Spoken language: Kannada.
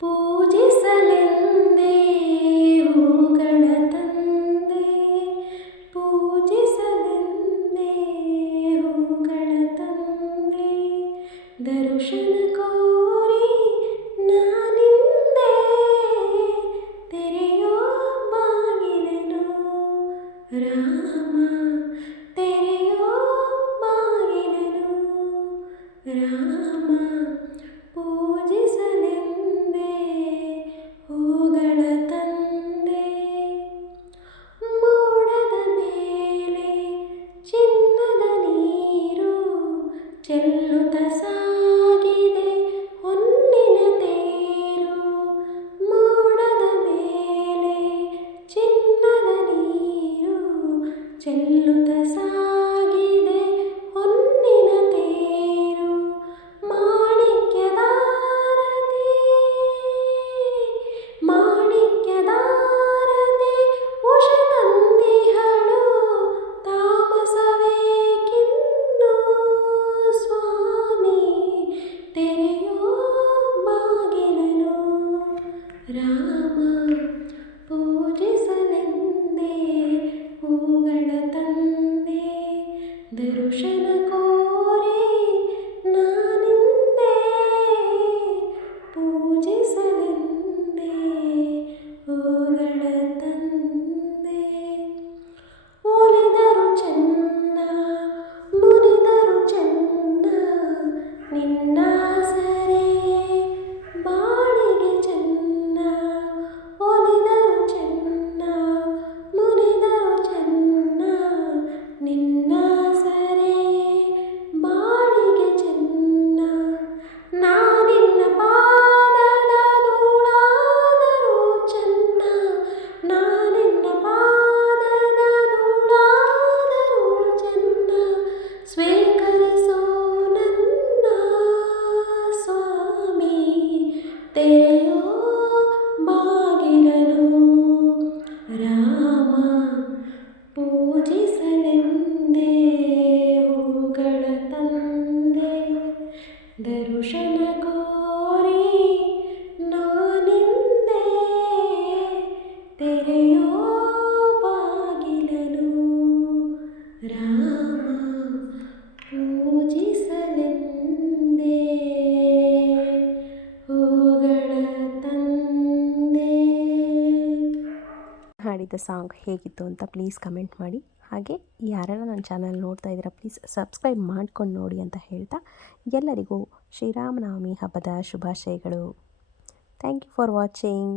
ಪೂಜಿಸಲೆಂದೇ ಹೂಗಳ ತಂದೆ, ಪೂಜಿಸಲೆಂದೇ ಹೂಗಳ ತಂದೆ, ದರ್ಶನ ಕೋರಿ ನಾನಿಂದೆ ತೆರೆಯೋ ಬಾಗಿಲನು ರಾಮ, ತೆರೆಯೋ ಬಾಗಿಲನು ರಾಮ, ಪೂಜಿಸಲೆಂದೇ ಹೂಗಳ ತಂದೆ. ಮೋಡದ ಮೇಲೆ ಚಿನ್ನದ ನೀರು ಚೆಲ್ಲುತ್ತ ಸಾಗಿದೆ ಹೊನ್ನಿನ ತೇರು, ಮೋಡದ ಮೇಲೆ ಚಿನ್ನದ ನೀರು ಚೆಲ್ಲುತ್ತ ಸಾಗಿದೆ ಹೊನ್ನಿನ ತೇರು, ಮಾಣಿಕ್ಯದಾರತಿ ಮಾಣಿಕ್ಯದಾರತಿ ಉಷ ತಂದಿಹಳು, ತಾಮಸವೇಕಿನ್ನು ಸ್ವಾಮಿ, ತೆರೆಯೋ ಬಾಗಿಲನು ರಾಮ, ಪೂಜಿಸಲೆಂದೇ ಹೂಗಳ ತಂದೆ, ದರ್ಶನ ಕೋರಿ ನಾನಿಂದೆ ಪೂಜಿಸಲೆಂದೇ ಹೂಗಳ ತಂದೆ. ಒಲಿದರು ಚೆನ್ನ ಮುನಿದರು ಚೆನ್ನ ನಿನ್ನ ಸರೆ ಬಾಳಿಗೆ ಚೆನ್ನ, ಒಲಿದರು ಚೆನ್ನ ಮುನಿದರು ಚೆನ್ನ ನಿನ್ನ ಸರೆ ಬಾಳಿಗೆ ಚೆನ್ನ, ನಾನಿನ್ನ ಪಾದದ ಧೂಳಾದರೂ ಚೆನ್ನ, ನಾನಿನ್ನ ಪಾದದ ಧೂಳಾದರೂ ಚೆನ್ನ, ಸ್ವೀಕರಿಸೋ ನನ್ನ ಸ್ವಾಮಿ, ತೆರೆಯೋ ಬಾಗಿಲನು ರಾಮ, ಪೂಜಿಸಲೆಂದೇ ಹೂಗಳ ತಂದೆ, ದರ್ಶನ ಕೋರಿ ನಾನಿಂದೆ ತೆರೆಯೋ ಬಾಗಿಲನು ರಾಮ, ಪೂಜಿಸಲೆಂದೇ ಹೂಗಳ ತಂದೆ. ಹಾಡಿದ ಸಾಂಗ್ ಹೇಗಿತ್ತು ಅಂತ ಪ್ಲೀಸ್ ಕಮೆಂಟ್ ಮಾಡಿ. ಹಾಗೆ ಯಾರೆಲ್ಲ ನನ್ನ ಚಾನಲ್ ನೋಡ್ತಾ ಇದ್ದೀರಾ ಪ್ಲೀಸ್ ಸಬ್ಸ್ಕ್ರೈಬ್ ಮಾಡ್ಕೊಂಡು ನೋಡಿ ಅಂತ ಹೇಳ್ತಾ ಎಲ್ಲರಿಗೂ ಶ್ರೀರಾಮನವಮಿ ಹಬ್ಬದ ಶುಭಾಶಯಗಳು. Thank you for watching.